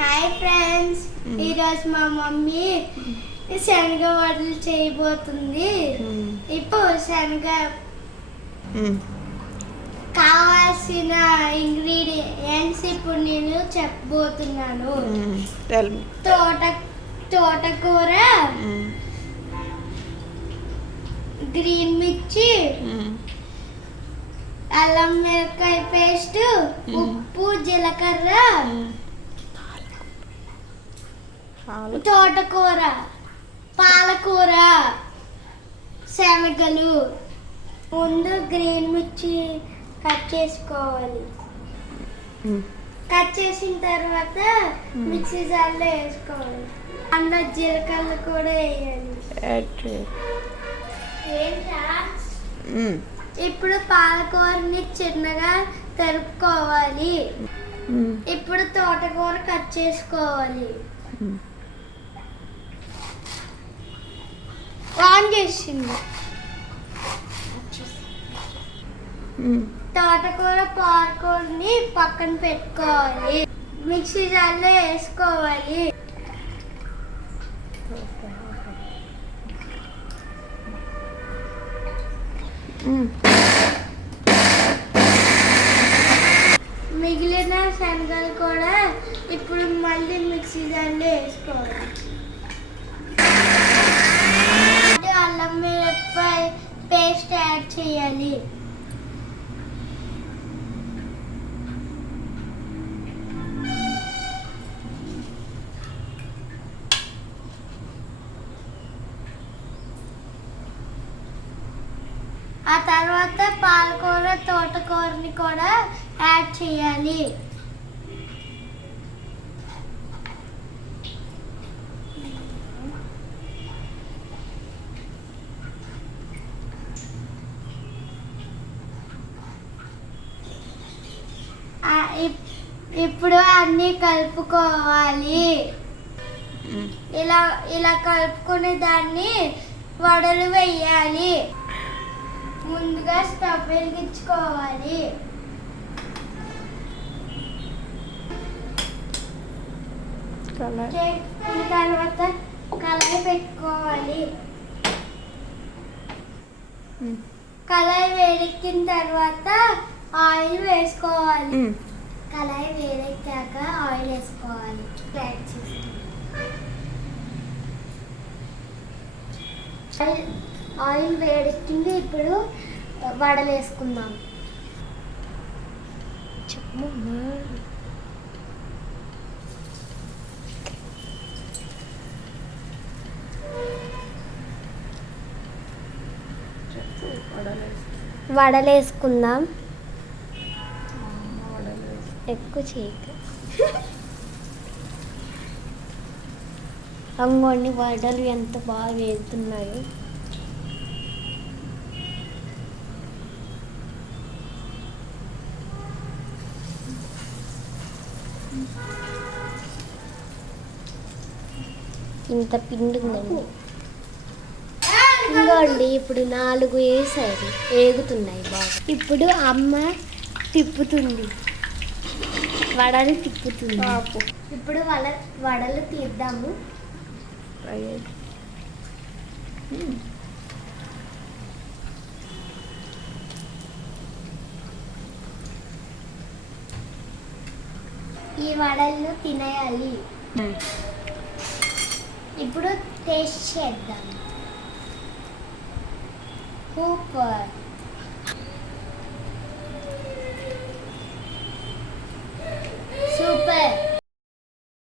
Hi friends, ఈరోజు మా mummy శనగ వడలు చేయబోతుంది. ఇప్పుడు శనగ కావాల్సిన ఇంగ్రీడియంట్స్ ఇప్పుడు నేను చెప్పబోతున్నాను. తోటకూర, గ్రీన్ మిర్చి, అల్లం మిరపకాయ పేస్ట్, ఉప్పు, జీలకర్ర, తోటకూర, పాలకూర, శనగలు. ముందు గ్రీన్ మిర్చి కట్ చేసుకోవాలి. కట్ చేసిన తర్వాత మిక్సీ జార్లో వేసుకోవాలి. అందులో జీలకర్ర కూడా వేయాలి. ఇప్పుడు పాలకూరని చిన్నగా తరుపుకోవాలి. ఇప్పుడు తోటకూర కట్ చేసుకోవాలి. ఆన్ చేసింది. తోటకూర పాలకూరని పక్కన పెట్టుకోవాలి. మిక్సీ జార్లో వేసుకోవాలి. మిగిలిన శనగలు కూడా ఇప్పుడు మళ్ళీ మిక్సీ జార్లో వేసుకోవాలి. అల్లం మిరపకాయ పేస్ట్ యాడ్ చేయాలి. ఆ తర్వాత పాలకూర, తోటకూరని కూడా యాడ్ చేయాలి. ఇప్పుడు అన్నీ కలుపుకోవాలి. ఇలా కలుపుకునే దాన్ని వడలు వేయాలి. ముందుగా స్టవ్ వెలిగించుకోవాలి. తర్వాత కళాయి పెట్టుకోవాలి. కళాయి వేడెక్కిన తర్వాత ఆయిల్ వేసుకోవాలి. కళాయి వేడెక్కాక ఆయిల్ వేసుకోవాలి. ఆయిల్ వేడెక్కింది. ఇప్పుడు వడలు వేసుకుందాం. వడలు వేసుకుందాం. ఎక్కువ చేయక అంగోండి వడలు ఎంత బాగా వేస్తున్నాయో. ఇంత పిండి ఉందండి. ఇంకోండి ఇప్పుడు 4 వేసారు, వేగుతున్నాయి బాగా. ఇప్పుడు అమ్మ తిప్పుతుంది, వడలు తిప్పుతుంది. ఇప్పుడు వడలు తీద్దాము. ఈ వడలు తినేయాలి. ఇప్పుడు టేస్ట్ చేద్దాం. సూపర్.